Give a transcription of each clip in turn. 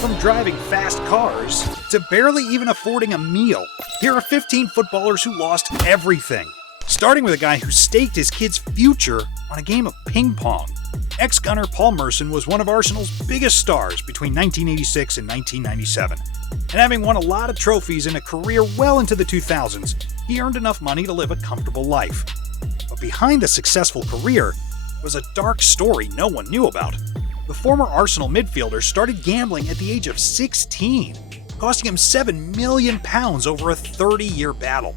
From driving fast cars to barely even affording a meal, here are 15 footballers who lost everything. Starting with a guy who staked his kid's future on a game of ping pong. Ex-gunner Paul Merson was one of Arsenal's biggest stars between 1986 and 1997. And having won a lot of trophies in a career well into the 2000s, he earned enough money to live a comfortable life. But behind the successful career was a dark story no one knew about. The former Arsenal midfielder started gambling at the age of 16, costing him £7 million over a 30-year battle.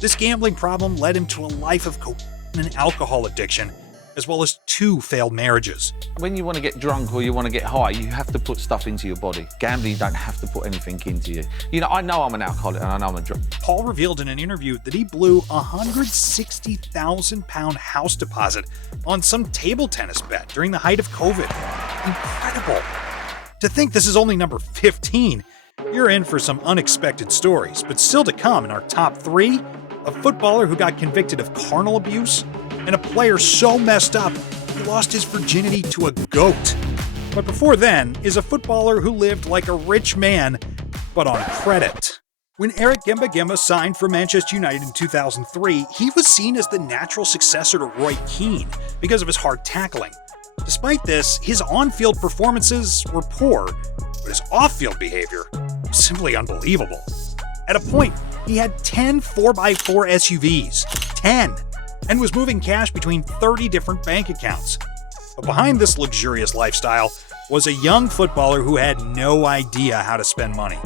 This gambling problem led him to a life of cocaine and alcohol addiction, as well as 2 failed marriages. When you want to get drunk or you want to get high, you have to put stuff into your body. Gambling, you don't have to put anything into you. I know I'm an alcoholic and I know I'm a drunk. Paul revealed in an interview that he blew a £160,000 house deposit on some table tennis bet during the height of COVID. Incredible. To think this is only number 15, you're in for some unexpected stories, but still to come in our top 3, a footballer who got convicted of carnal abuse, and a player so messed up he lost his virginity to a goat. But before then is a footballer who lived like a rich man, but on credit. When Eric Gemba signed for Manchester United in 2003, he was seen as the natural successor to Roy Keane because of his hard tackling. Despite this, his on-field performances were poor, but his off-field behavior was simply unbelievable. At a point, he had 10 4x4 SUVs. 10! And was moving cash between 30 different bank accounts. But behind this luxurious lifestyle was a young footballer who had no idea how to spend money.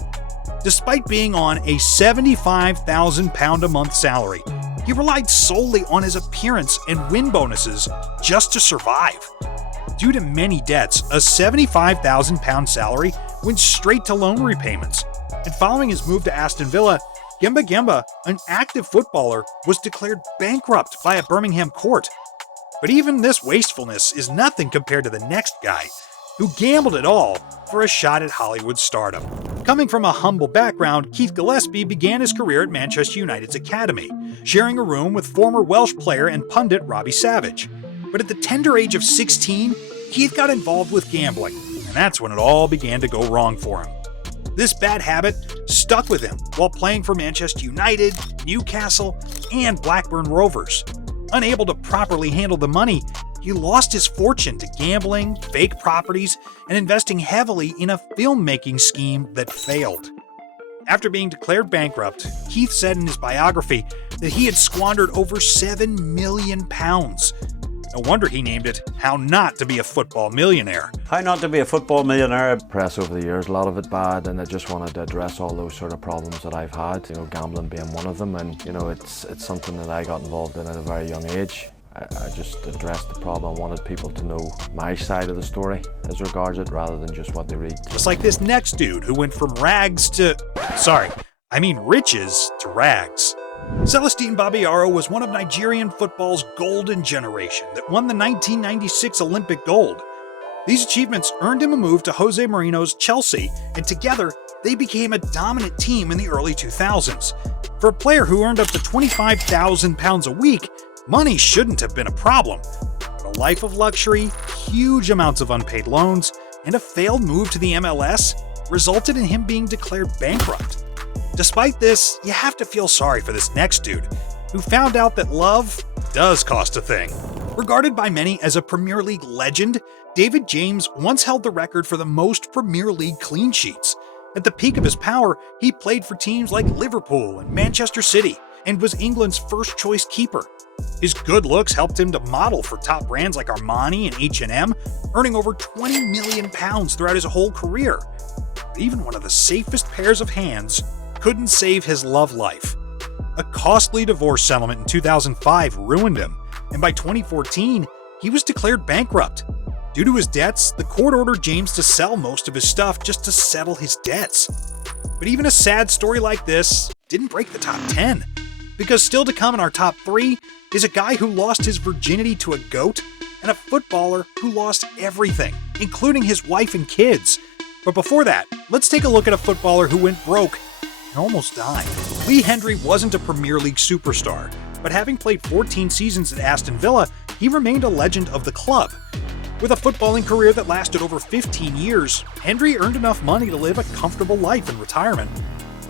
Despite being on a £75,000 a month salary, he relied solely on his appearance and win bonuses just to survive. Due to many debts, a £75,000 salary went straight to loan repayments. And following his move to Aston Villa, Gemba, an active footballer, was declared bankrupt by a Birmingham court. But even this wastefulness is nothing compared to the next guy, who gambled it all for a shot at Hollywood stardom. Coming from a humble background, Keith Gillespie began his career at Manchester United's academy, sharing a room with former Welsh player and pundit Robbie Savage. But at the tender age of 16, Keith got involved with gambling, and that's when it all began to go wrong for him. This bad habit stuck with him while playing for Manchester United, Newcastle, and Blackburn Rovers. Unable to properly handle the money, he lost his fortune to gambling, fake properties, and investing heavily in a filmmaking scheme that failed. After being declared bankrupt, Keith said in his biography that he had squandered over £7 million. No wonder he named it How Not to Be a Football Millionaire. How Not to Be a Football Millionaire. Press over the years, a lot of it bad, and I just wanted to address all those sort of problems that I've had, gambling being one of them, and it's something that I got involved in at a very young age. I just addressed the problem. I wanted people to know my side of the story as regards it, rather than just what they read. Just like this next dude who went from riches to rags. Celestine Babayaro was one of Nigerian football's golden generation that won the 1996 Olympic gold. These achievements earned him a move to Jose Mourinho's Chelsea, and together they became a dominant team in the early 2000s. For a player who earned up to £25,000 a week, money shouldn't have been a problem. But a life of luxury, huge amounts of unpaid loans, and a failed move to the MLS resulted in him being declared bankrupt. Despite this, you have to feel sorry for this next dude, who found out that love does cost a thing. Regarded by many as a Premier League legend, David James once held the record for the most Premier League clean sheets. At the peak of his power, he played for teams like Liverpool and Manchester City, and was England's first-choice keeper. His good looks helped him to model for top brands like Armani and H&M, earning over £20 million throughout his whole career. But even one of the safest pairs of hands couldn't save his love life. A costly divorce settlement in 2005 ruined him, and by 2014, he was declared bankrupt. Due to his debts, the court ordered James to sell most of his stuff just to settle his debts. But even a sad story like this didn't break the top 10, because still to come in our top 3 is a guy who lost his virginity to a goat, and a footballer who lost everything, including his wife and kids. But before that, let's take a look at a footballer who went broke and almost died. Lee Hendrie wasn't a Premier League superstar, but having played 14 seasons at Aston Villa, he remained a legend of the club. With a footballing career that lasted over 15 years, Hendry earned enough money to live a comfortable life in retirement.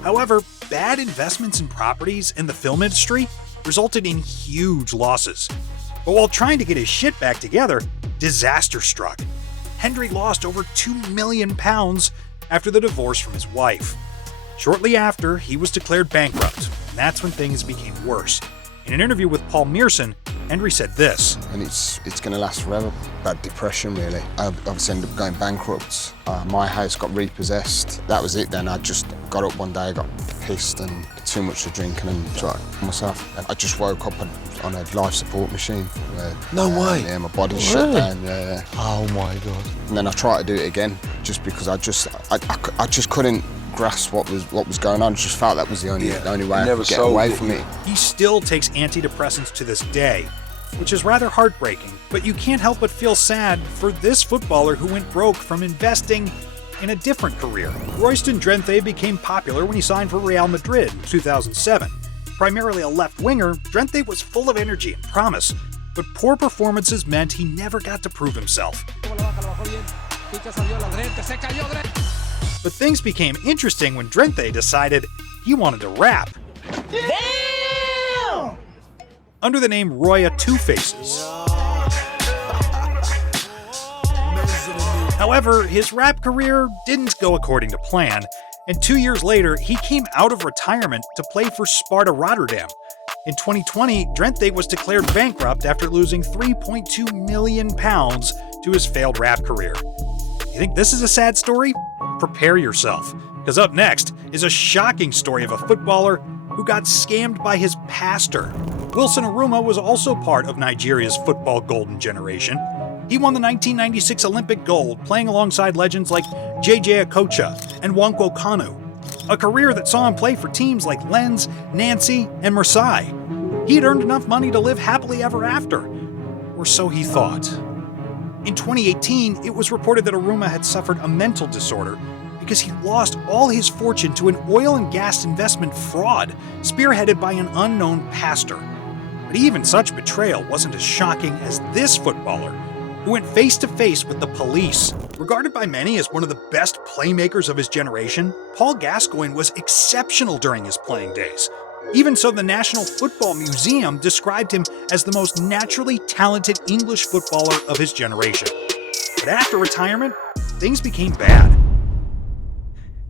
However, bad investments in properties and the film industry resulted in huge losses. But while trying to get his shit back together, disaster struck. Hendry lost over £2 million after the divorce from his wife. Shortly after, he was declared bankrupt, and that's when things became worse. In an interview with Paul Mearson, Hendry said this. And it's going to last forever. Bad depression, really. I obviously ended up going bankrupt. My house got repossessed. That was it then. I just got up one day, got pissed and too much to drink and then tried myself. And I just woke up on a life support machine. No way. Yeah, my body shut down. Yeah. Oh my God. And then I tried to do it again, just because I just couldn't grasp what was going on. I just felt that was the only way I could get away from it. He still takes antidepressants to this day, which is rather heartbreaking, but you can't help but feel sad for this footballer who went broke from investing in a different career. Royston Drenthe became popular when he signed for Real Madrid in 2007. Primarily a left winger, Drenthe was full of energy and promise, but poor performances meant he never got to prove himself. But things became interesting when Drenthe decided he wanted to rap. Damn! Under the name Roya Two Faces. However, his rap career didn't go according to plan, and 2 years later, he came out of retirement to play for Sparta Rotterdam. In 2020, Drenthe was declared bankrupt after losing £3.2 million to his failed rap career. You think this is a sad story? Prepare yourself, because up next is a shocking story of a footballer who got scammed by his pastor. Wilson Aruma was also part of Nigeria's football golden generation. He won the 1996 Olympic gold, playing alongside legends like J.J. Okocha and Nwankwo Kanu, a career that saw him play for teams like Lens, Nancy, and Marseille. He had earned enough money to live happily ever after, or so he thought. In 2018, it was reported that Aruma had suffered a mental disorder because he lost all his fortune to an oil and gas investment fraud spearheaded by an unknown pastor. But even such betrayal wasn't as shocking as this footballer, who went face-to-face with the police. Regarded by many as one of the best playmakers of his generation, Paul Gascoigne was exceptional during his playing days. Even so, the National Football Museum described him as the most naturally talented English footballer of his generation. But after retirement, things became bad.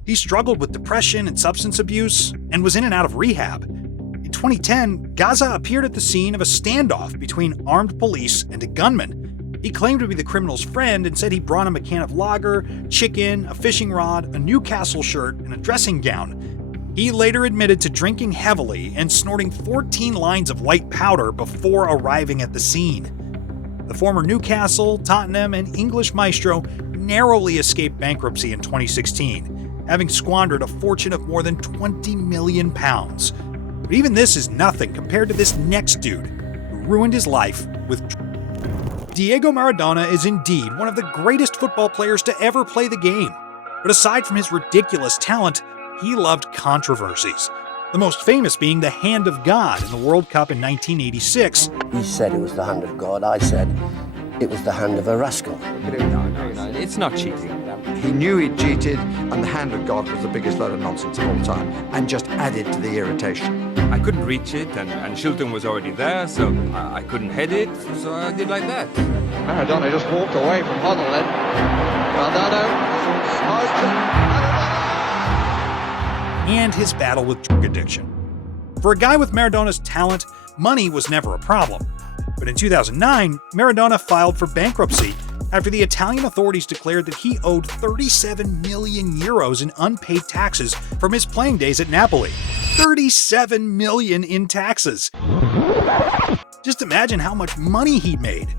He struggled with depression and substance abuse and was in and out of rehab. In 2010, Gaza appeared at the scene of a standoff between armed police and a gunman. He claimed to be the criminal's friend and said he brought him a can of lager, chicken, a fishing rod, a Newcastle shirt, and a dressing gown. He later admitted to drinking heavily and snorting 14 lines of white powder before arriving at the scene. The former Newcastle, Tottenham, and English maestro narrowly escaped bankruptcy in 2016, having squandered a fortune of more than £20 million. But even this is nothing compared to this next dude, who ruined his life with Diego Maradona is indeed one of the greatest football players to ever play the game. But aside from his ridiculous talent, he loved controversies, the most famous being the Hand of God in the World Cup in 1986. He said it was the hand of God. I said it was the hand of a rascal. No, it's not cheating. He knew he'd cheated, and the hand of God was the biggest load of nonsense of all time, and just added to the irritation. I couldn't reach it, and Shilton was already there, so I couldn't head it, so I did like that. Maradona just walked away from Hoddle then. And his battle with drug addiction. For a guy with Maradona's talent, money was never a problem. But in 2009, Maradona filed for bankruptcy after the Italian authorities declared that he owed 37 million euros in unpaid taxes from his playing days at Napoli. 37 million in taxes! Just imagine how much money he made.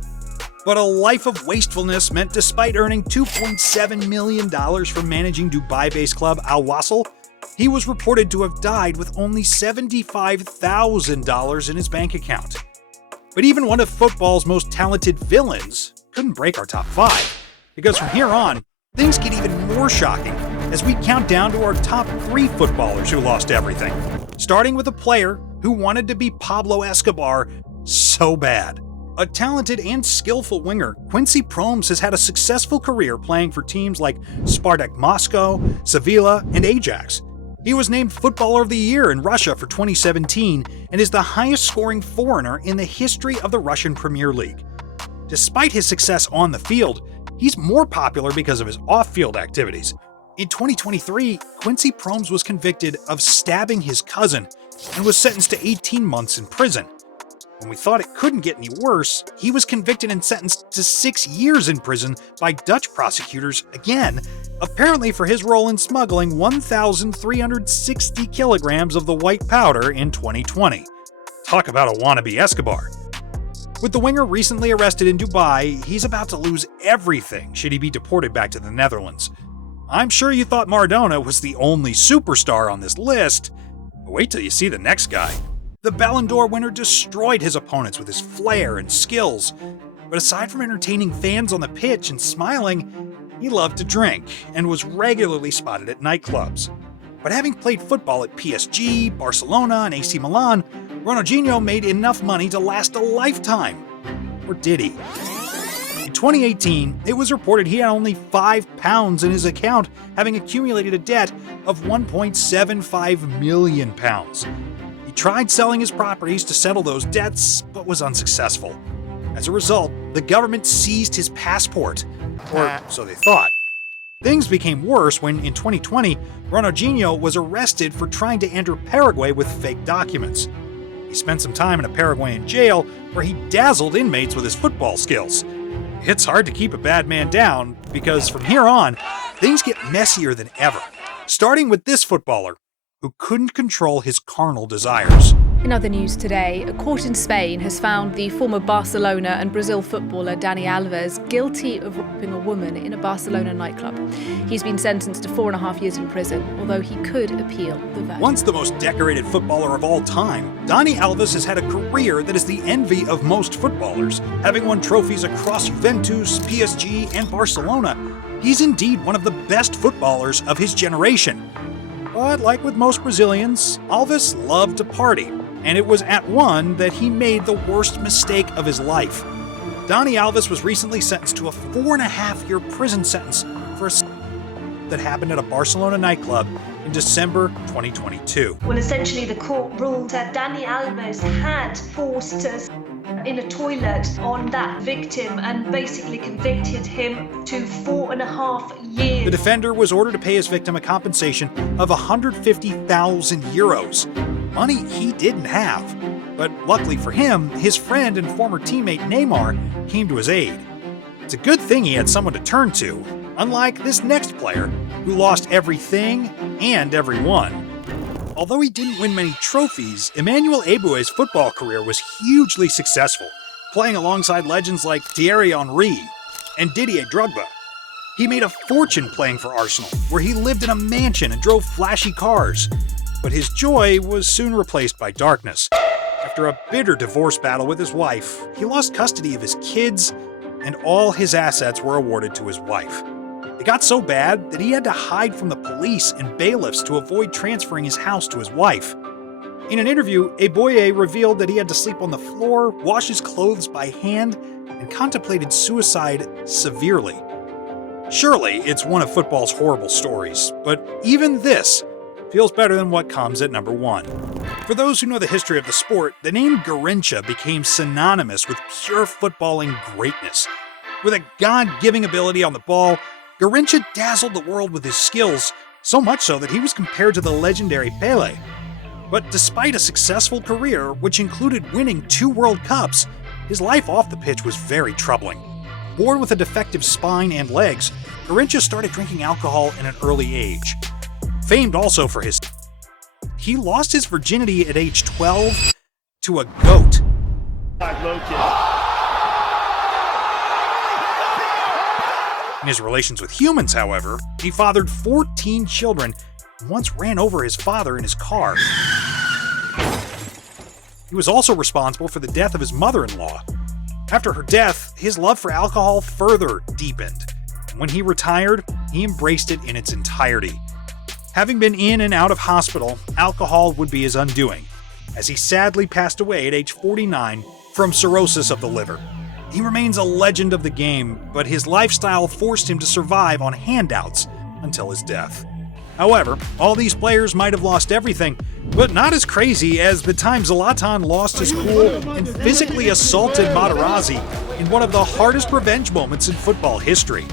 But a life of wastefulness meant despite earning $2.7 million from managing Dubai-based club Al Wasl, he was reported to have died with only $75,000 in his bank account. But even one of football's most talented villains couldn't break our top 5, because from here on, things get even more shocking as we count down to our top 3 footballers who lost everything, starting with a player who wanted to be Pablo Escobar so bad. A talented and skillful winger, Quincy Promes has had a successful career playing for teams like Spartak Moscow, Sevilla, and Ajax. He was named Footballer of the Year in Russia for 2017 and is the highest-scoring foreigner in the history of the Russian Premier League. Despite his success on the field, he's more popular because of his off-field activities. In 2023, Quincy Promes was convicted of stabbing his cousin and was sentenced to 18 months in prison. When we thought it couldn't get any worse, he was convicted and sentenced to 6 years in prison by Dutch prosecutors again, apparently for his role in smuggling 1,360 kilograms of the white powder in 2020. Talk about a wannabe Escobar. With the winger recently arrested in Dubai, he's about to lose everything should he be deported back to the Netherlands. I'm sure you thought Maradona was the only superstar on this list, but wait till you see the next guy. The Ballon d'Or winner destroyed his opponents with his flair and skills, but aside from entertaining fans on the pitch and smiling, he loved to drink and was regularly spotted at nightclubs. But having played football at PSG, Barcelona, and AC Milan, Ronaldinho made enough money to last a lifetime. Or did he? In 2018, it was reported he had only £5 in his account, having accumulated a debt of £1.75 million. He tried selling his properties to settle those debts, but was unsuccessful. As a result, the government seized his passport, or so they thought. Things became worse when, in 2020, Ronaldinho was arrested for trying to enter Paraguay with fake documents. He spent some time in a Paraguayan jail where he dazzled inmates with his football skills. It's hard to keep a bad man down, because from here on, things get messier than ever. Starting with this footballer, who couldn't control his carnal desires. In other news today, a court in Spain has found the former Barcelona and Brazil footballer Dani Alves guilty of raping a woman in a Barcelona nightclub. He's been sentenced to 4.5 years in prison, although he could appeal the verdict. Once the most decorated footballer of all time, Dani Alves has had a career that is the envy of most footballers. Having won trophies across Juventus, PSG, and Barcelona, he's indeed one of the best footballers of his generation. But like with most Brazilians, Alves loved to party, and it was at one that he made the worst mistake of his life. Dani Alves was recently sentenced to a 4.5-year prison sentence for a that happened at a Barcelona nightclub in December 2022. Well, essentially the court ruled that Dani Alves had forced us in a toilet on that victim and basically convicted him to 4.5 years. The defender was ordered to pay his victim a compensation of 150,000 euros, money he didn't have. But luckily for him, his friend and former teammate Neymar came to his aid. It's a good thing he had someone to turn to, unlike this next player, who lost everything and everyone. Although he didn't win many trophies, Emmanuel Eboué's football career was hugely successful, playing alongside legends like Thierry Henry and Didier Drogba. He made a fortune playing for Arsenal, where he lived in a mansion and drove flashy cars. But his joy was soon replaced by darkness. After a bitter divorce battle with his wife, he lost custody of his kids, and all his assets were awarded to his wife. It got so bad that he had to hide from the police and bailiffs to avoid transferring his house to his wife. In an interview, Eboué revealed that he had to sleep on the floor, wash his clothes by hand, and contemplated suicide severely. Surely, it's one of football's horrible stories, but even this feels better than what comes at number 1. For those who know the history of the sport, the name Garrincha became synonymous with pure footballing greatness. With a God-giving ability on the ball, Garrincha dazzled the world with his skills, so much so that he was compared to the legendary Pelé. But despite a successful career, which included winning 2 World Cups, his life off the pitch was very troubling. Born with a defective spine and legs, Garrincha started drinking alcohol at an early age. Famed also for his... He lost his virginity at age 12 to a goat. In his relations with humans, however, he fathered 14 children and once ran over his father in his car. He was also responsible for the death of his mother-in-law. After her death, his love for alcohol further deepened. And when he retired, he embraced it in its entirety. Having been in and out of hospital, alcohol would be his undoing, as he sadly passed away at age 49 from cirrhosis of the liver. He remains a legend of the game, but his lifestyle forced him to survive on handouts until his death. However, all these players might have lost everything, but not as crazy as the time Zlatan lost his cool and physically assaulted Materazzi in one of the hardest revenge moments in football history.